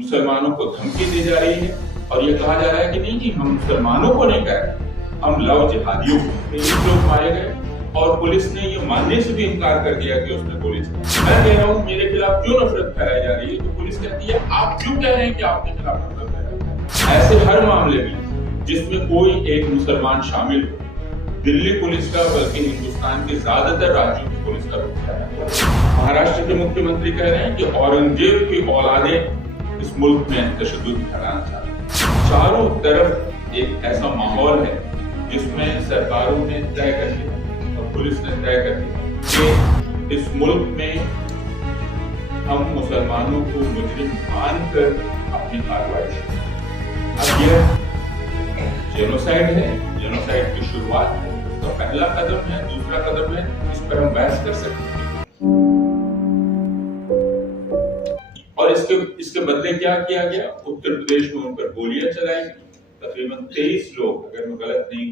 मुसलमानों को धमकी दी जा रही है और ये कहा जा रहा है कि नहीं जी, हम मुसलमानों को नहीं कह रहे, हम लव जिहादियों को। 23 लोग मारे गए और पुलिस ने ये मानने से भी इनकार कर दिया कि उसने गोली चलाई। मैं कह रहा हूँ मेरे खिलाफ क्यों नफरत फैलाई जा रही है, तो पुलिस कहती है आप क्यों कह रहे हैं कि आपके खिलाफ नफरत फैलाई। ऐसे हर मामले में जिसमें कोई एक मुसलमान शामिल हो, दिल्ली पुलिस का बल्कि हिंदुस्तान के ज्यादातर राज्यों की पुलिस का रुख किया है। महाराष्ट्र के मुख्यमंत्री कह रहे हैं कि औरंगजेब की औलादें इस मुल्क में तशद्दुद फैलाना चाहती हैं। चारों तरफ एक ऐसा माहौल है जिसमें सरकारों ने तय कर लिया और पुलिस ने तय कर दिया कि इस मुल्क में हम मुसलमानों को मुजरिम मानकर अपनी कार्रवाई शुरू करें। अब यह जेनोसाइड है, जेनोसाइड की शुरुआत है, उसका पहला कदम है, दूसरा कदम है, इस पर हम बहस कर सकते हैं। और इसके बदले क्या किया गया? उत्तर प्रदेश में उन पर गोलियां चलाई गई। तकरीबन 23 लोग, अगर मैं गलत नहीं,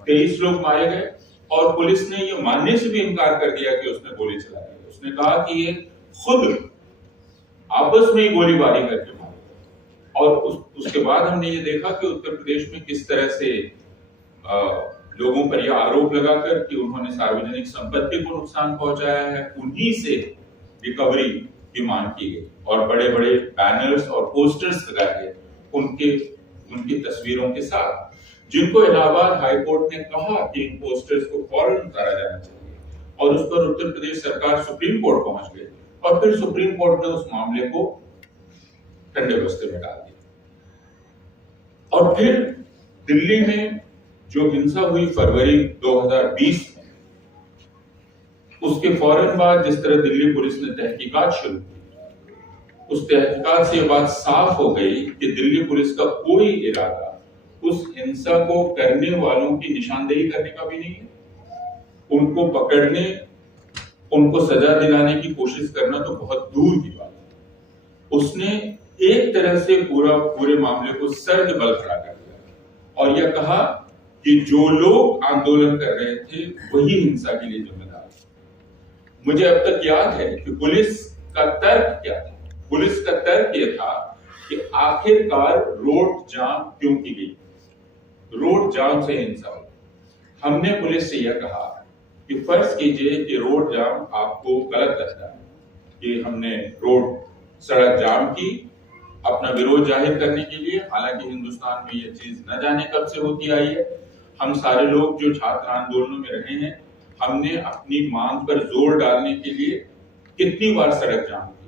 23 लोग मारे गए और पुलिस ने ये मानने से भी इनकार कर दिया कि उसने गोली चलाई है। उसने कहा कि ये खुद आपस में ही गोलीबारी करके मारे। और उसके बाद हमने ये देखा कि उत्तर प्रदेश में किस तरह से लोगों पर यह आरोप लगाकर कि उन्होंने सार्वजनिक संपत्ति को नुकसान पहुंचाया है, उन्हीं से रिकवरी की मांग की गई और बड़े बड़े बैनर्स और पोस्टर्स लगाए गए उनकी तस्वीरों के साथ, जिनको इलाहाबाद हाईकोर्ट ने कहा कि इन पोस्टर्स को फौरन उतारा जाना चाहिए। और उस पर उत्तर प्रदेश सरकार सुप्रीम कोर्ट पहुंच गई और फिर सुप्रीम कोर्ट ने उस मामले को ठंडे बस्ते में डाल दिया। और फिर दिल्ली में जो हिंसा हुई फरवरी 2020 में, उसके फौरन बाद जिस तरह दिल्ली पुलिस ने तहकीकात शुरू की, उस तहकीकात से ये बात साफ हो गई कि दिल्ली पुलिस का कोई इरादा उस हिंसा को करने वालों की निशानदेही करने का भी नहीं है। उनको पकड़ने, उनको सजा दिलाने की कोशिश करना तो बहुत दूर की बात है। उसने एक तरह से पूरे मामले को सर्द बल खड़ा कर दिया और यह कहा कि जो लोग आंदोलन कर रहे थे वही हिंसा के लिए जिम्मेदार थे। मुझे अब तक याद है कि पुलिस का तर्क क्या था। पुलिस का तर्क यह था कि आखिरकार रोड जाम क्यों की गई, रोड जाम से हिंसा हुई। हमने पुलिस से यह कहा कि फर्ज कीजिए कि रोड जाम आपको गलत लगता है कि हमने सड़क जाम की अपना विरोध जाहिर करने के लिए। हालांकि हिंदुस्तान में यह चीज न जाने कब से होती आई है। हम सारे लोग जो छात्र आंदोलनों में रहे हैं, हमने अपनी मांग पर जोर डालने के लिए कितनी बार सड़क जाम की,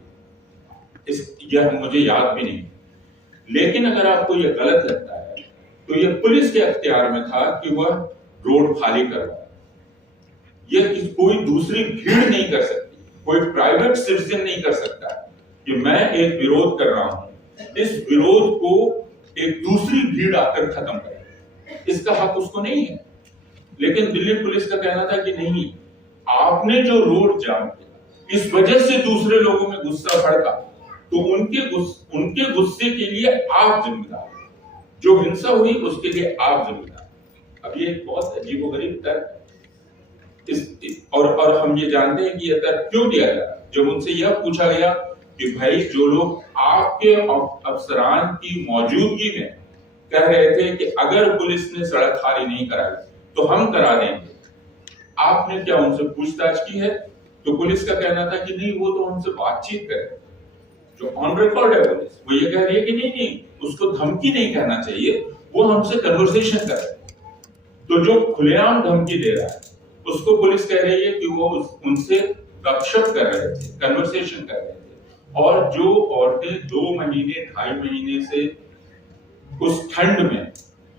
यह मुझे याद भी नहीं। लेकिन अगर आपको यह गलत लगता है तो यह पुलिस के अख्तियार में था कि वह रोड खाली करवाए। यह कोई दूसरी भीड़ नहीं कर सकती, कोई प्राइवेट सिटीजन नहीं कर सकता कि मैं एक विरोध कर रहा हूं, इस विरोध को एक दूसरी भीड़ आकर खत्म करे, इसका हक उसको नहीं है। लेकिन दिल्ली पुलिस का कहना था कि नहीं, आपने जो रोड जाम किया इस वजह से दूसरे लोगों में गुस्सा भड़का, तो उनके गुस्से के लिए आप जिम्मेदार, जो हिंसा हुई उसके लिए आप जिम्मेदार। अब ये बहुत अजीबोगरीब तर्क है। और हम ये जानते हैं कि यह तर्क क्यों दिया गया। जब उनसे यह पूछा गया कि भाई जो लोग आपके अफसरान की मौजूदगी में कह रहे थे कि अगर पुलिस ने सड़क खाली नहीं कराई तो हम करा देंगे, आपने क्या उनसे पूछताछ की है? तो पुलिस का कहना था कि नहीं, वो तो हमसे बातचीत करे। जो ऑन रिकॉर्ड है पुलिस, वो ये कह रही है कि नहीं, उसको धमकी नहीं कहना चाहिए, वो हमसे कन्वर्सेशन करे। तो जो खुलेआम धमकी दे रहा है उसको पुलिस कह रही है कि वो उनसे गपशप कर रहे थे, कन्वर्सेशन कर रहे थे। और जो औरतें 2 महीने 2.5 महीने से उस ठंड में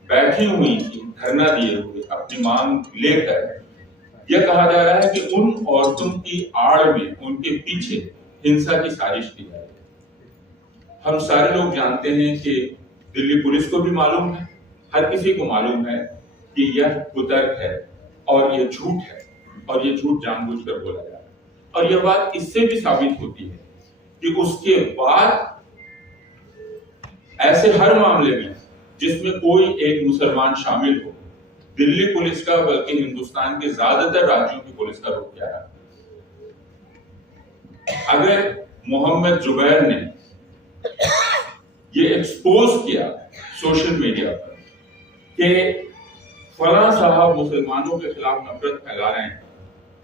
बैठी हुई थी, धरना दिए हुए अपनी मांग लेकर, यह कहा जा रहा है कि उन औरतों की आड़ में, उनके पीछे हिंसा की साजिश की जा रही है। हम सारे लोग जानते हैं कि दिल्ली पुलिस को भी मालूम है, हर किसी को मालूम है कि यह कुतर्क है और यह झूठ है और यह झूठ जानबूझकर बोला जा रहा है। और यह बात इससे भी साबित होती है कि उसके बाद ऐसे हर मामले में जिसमें कोई एक मुसलमान शामिल हो, दिल्ली पुलिस का बल्कि हिंदुस्तान के ज्यादातर राज्यों की पुलिस का रुख क्या है। अगर मोहम्मद जुबैर ने ये एक्सपोज किया सोशल मीडिया पर कि फला साहब मुसलमानों के खिलाफ नफरत फैला रहे हैं,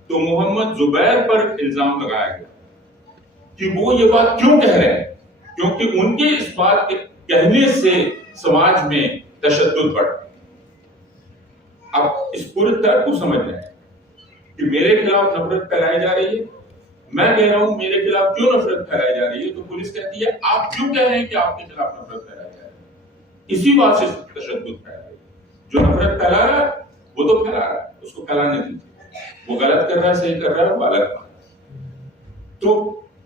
तो मोहम्मद जुबैर पर इल्जाम लगाया गया कि वो ये बात क्यों कह रहे हैं, क्योंकि उनके इस बात के कहने से समाज में तशद्दुद बढ़। आप इस पूरे तर्क को समझ रहे हैं कि मेरे खिलाफ नफरत फैलाई जा रही है, मैं कह रहा हूं मेरे खिलाफ क्यों नफरत फैलाई जा रही है, तो पुलिस कहती है आप क्यों कह रहे हैं कि आपके खिलाफ नफरत फैलाई जा रही है। इसी बात से तशद्दुद फैला रही है। जो नफरत फैला रहा है वो तो फैला रहा है, उसको फैलाने दीजिए, वो गलत कर रहा है सही कर रहा है वो अलग बात है। तो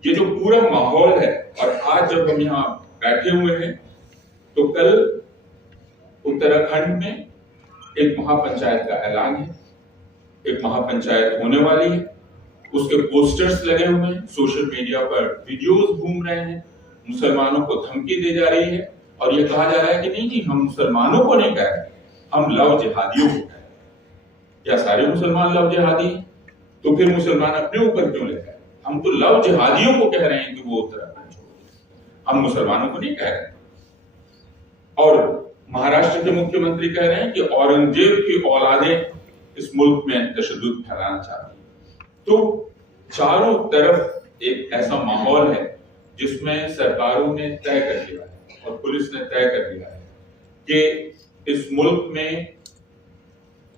ये जो पूरा माहौल है, और आज जब हम यहाँ बैठे हुए हैं तो कल उत्तराखंड में एक महापंचायत का ऐलान है, एक महापंचायत होने वाली है, उसके पोस्टर्स लगे हुए हैं, सोशल मीडिया पर वीडियोस घूम रहे हैं, मुसलमानों को धमकी दी जा रही है और ये कहा जा रहा है कि नहीं जी हम मुसलमानों को नहीं कह रहे, हम लव जिहादियों को कह रहे हैं। क्या सारे मुसलमान लव जिहादी हैं? तो फिर मुसलमान अपने ऊपर क्यों लेते हैं? हम तो लव जिहादियों को कह रहे हैं कि वो उत्तराखंड छोड़ो, हम मुसलमानों को नहीं कह रहे हैं। और महाराष्ट्र के मुख्यमंत्री कह रहे हैं कि औरंगजेब की औलादें इस मुल्क में तशद्दुद फैलाना चाहती हैं। तो चारों तरफ एक ऐसा माहौल है जिसमें सरकारों ने तय कर लिया है और पुलिस ने तय कर लिया है कि इस मुल्क में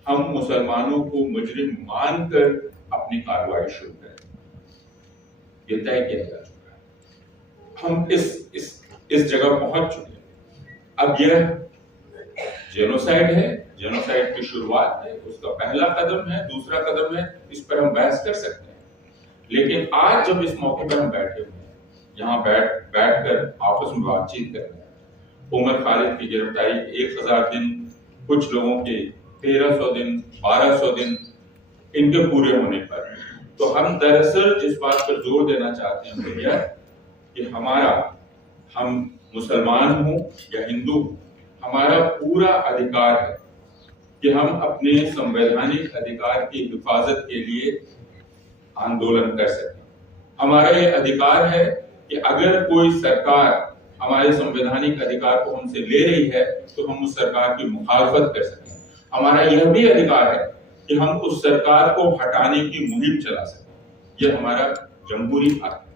हम मुसलमानों को मुजरिम मानकर अपनी कार्रवाई शुरू करें। ये तय किया जा चुका है, हम इस जगह पहुंच चुके हैं। अब यह जेनोसाइड है, जेनोसाइड की शुरुआत है, उसका पहला कदम है, दूसरा कदम है, इस पर हम बहस कर सकते हैं। लेकिन आज जब इस मौके पर हम बैठे हुए हैं, यहाँ बैठकर आपस में बातचीत कर रहे हैं, उमर खालिद की गिरफ्तारी 1000 दिन, कुछ लोगों के 1300 दिन, 1200 दिन इनके पूरे होने पर, तो हम दरअसल जिस बात पर जोर देना चाहते हैं वो यह कि हम मुसलमान हों या हिंदू हों, हमारा पूरा अधिकार है कि हम अपने संवैधानिक अधिकार की हिफाजत के लिए आंदोलन कर सकें। हमारा ये अधिकार है कि अगर कोई सरकार हमारे संवैधानिक अधिकार को हमसे ले रही है तो हम उस सरकार की मुखालफत कर सकें। हमारा यह भी अधिकार है कि हम उस सरकार को हटाने की मुहिम चला सकें। यह हमारा जमहूरी हक है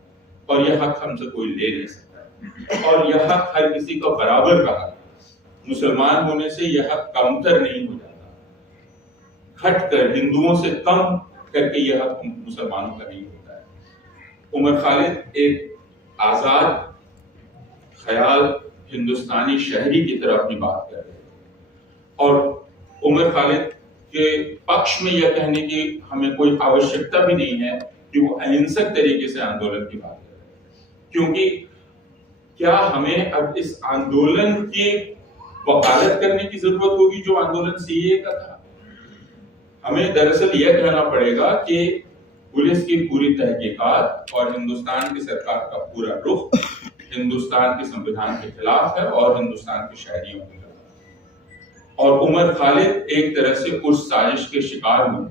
और यह हक हमसे कोई ले नहीं सकता, और यह हक हर किसी का बराबर का हक है। मुसलमान होने से यह हक कमतर नहीं हो जाता, घटकर हिंदुओं से कम करके यह हक मुसलमानों का नहीं होता है। उमर खालिद एक आजाद ख्याल हिंदुस्तानी शहरी की तरह अपनी बात कर रहे हैं, और उमर खालिद के पक्ष में यह कहने की हमें कोई आवश्यकता भी नहीं है कि वो अहिंसक तरीके से आंदोलन की बात करें, क्योंकि क्या हमें अब इस आंदोलन की वकालत करने की जरूरत होगी जो आंदोलन सीएए का था? हमें दरअसल यह कहना पड़ेगा कि पुलिस की पूरी तहकीकात और हिंदुस्तान की सरकार का पूरा रुख हिंदुस्तान के संविधान के खिलाफ है और हिंदुस्तान के शहरियों के खिलाफ। और उमर खालिद एक तरह से उस साजिश के शिकार हुए,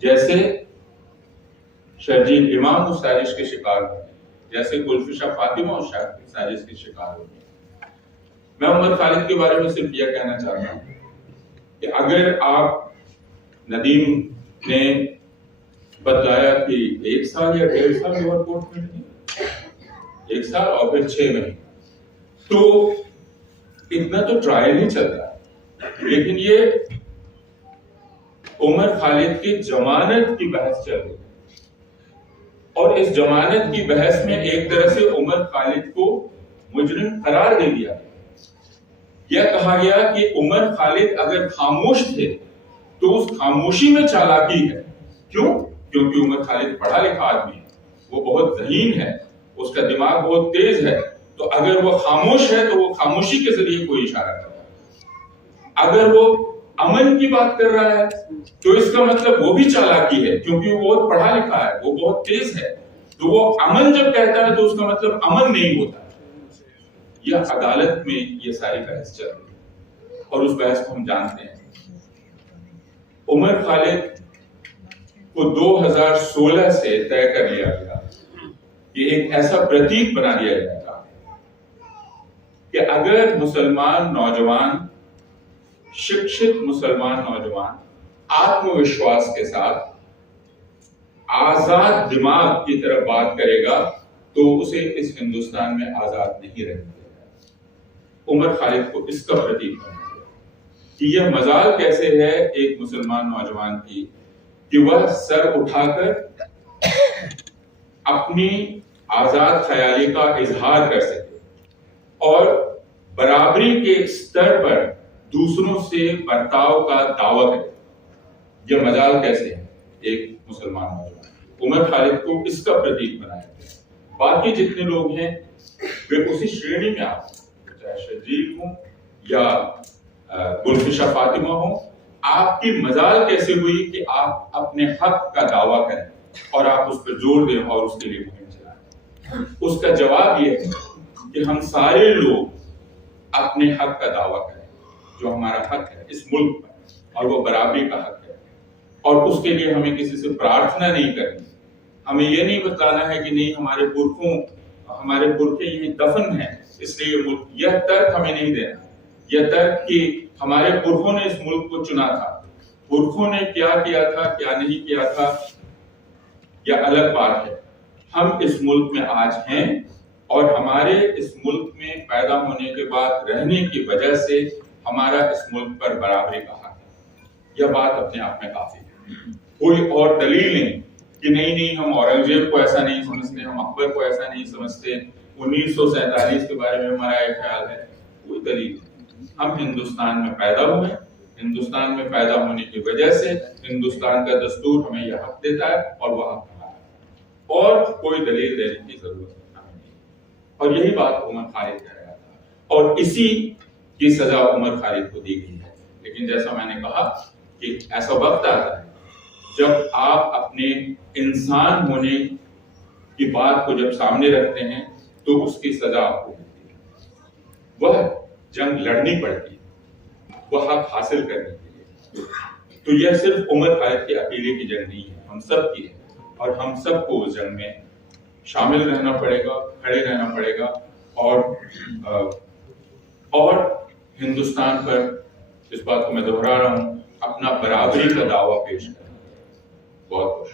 जैसे शर्जील इमाम उस साजिश के शिकार हुए, जैसे गुलफिशा फातिमा उस साजिश के शिकार हुए। मैं उमर खालिद के बारे में सिर्फ यह कहना चाहता हूँ कि अगर आप नदीम ने बतलाया कि 1 साल या 1.5 साल लोअर कोर्ट में, 1 साल और फिर 6 महीने, तो इतना तो ट्रायल नहीं चलता। लेकिन ये उमर खालिद की जमानत की बहस चल रही है, और इस जमानत की बहस में एक तरह से उमर खालिद को मुजरिम करार दे दिया। यह कहा गया कि उमर खालिद अगर खामोश थे तो उस खामोशी में चालाकी है। क्यों? क्योंकि उमर खालिद पढ़ा लिखा आदमी है, वो बहुत ज़हीन है, उसका दिमाग बहुत तेज है, तो अगर वो खामोश है तो वो खामोशी के जरिए कोई इशारा कर रहा है। अगर वो अमन की बात कर रहा है तो इसका मतलब वो भी चालाकी है, क्योंकि वो बहुत पढ़ा लिखा है, वो बहुत तेज है, तो वो अमन जब कहता है तो उसका मतलब अमन नहीं होता। यह अदालत में ये सारी बहस चल रही है, और उस बहस को हम जानते हैं। उमर खालिद को 2016 से तय कर लिया गया कि एक ऐसा प्रतीक बना दिया जाएगा कि अगर मुसलमान नौजवान, शिक्षित मुसलमान नौजवान आत्मविश्वास के साथ आजाद दिमाग की तरफ बात करेगा तो उसे इस हिंदुस्तान में आजाद नहीं रहने देगा। उमर खालिद को इसका प्रतीक बना कि यह मजाल कैसे है एक मुसलमान नौजवान की कि वह सर उठाकर अपनी आजाद ख्याली का इजहार कर सके और बराबरी के स्तर पर दूसरों से बर्ताव का दावा करे। यह मजाल कैसे है एक मुसलमान नौजवान। उमर खालिद को इसका प्रतीक बनाया गया। बाकी जितने लोग हैं वे उसी श्रेणी में आते हैं, चाहे शजील हो या गुलफिशा फातिमा हो। आपकी मजाल कैसे हुई कि आप अपने हक का दावा करें और आप उस पर जोर दें और उसके लिए मुहिम चलाएं। उसका जवाब यह है कि हम सारे लोग अपने हक का दावा करें, जो हमारा हक है इस मुल्क पर, और वो बराबरी का हक है। और उसके लिए हमें किसी से प्रार्थना नहीं करनी। हमें ये नहीं बताना है कि नहीं हमारे पुरखे यही दफन है इसलिए ये मुल्क, यह तर्क हमें नहीं देना। यह तर्क कि हमारे पुरखों ने इस मुल्क को चुना था, पुरखों ने क्या किया था क्या नहीं किया था, यह अलग बात है। हम इस मुल्क में आज हैं और हमारे इस मुल्क में पैदा होने के बाद रहने की वजह से हमारा इस मुल्क पर बराबरी का हक है। यह बात अपने आप में काफी है। कोई और दलील नहीं कि नहीं हम औरंगजेब को ऐसा नहीं समझते, हम अकबर को ऐसा नहीं समझते, 1947 के बारे में हमारा एक ख्याल है, कोई दलील नहीं। हम हिंदुस्तान में पैदा हुए, हिंदुस्तान में पैदा होने की वजह से हिंदुस्तान का दस्तूर हमें यह हक देता है और वह हक हमारा है, और कोई दलील देने की जरूरत हमें नहीं। और यही बात उमर खालिद कह रहा था और इसी की सजा उमर खालिद को दी गई है। लेकिन जैसा मैंने कहा कि ऐसा वक्त आता है जब आप अपने इंसान होने की बात को जब सामने रखते हैं तो उसकी सजा आपको मिलती है। वह जंग लड़नी पड़ती है, वह हक हासिल करने के लिए। तो यह सिर्फ उमर खालिद की अकेले की जंग नहीं है, हम सब की है और हम सबको उस जंग में शामिल रहना पड़ेगा, खड़े रहना पड़ेगा और हिंदुस्तान पर, इस बात को मैं दोहरा रहा हूं, अपना बराबरी का दावा पेश करना। बहुत खुश।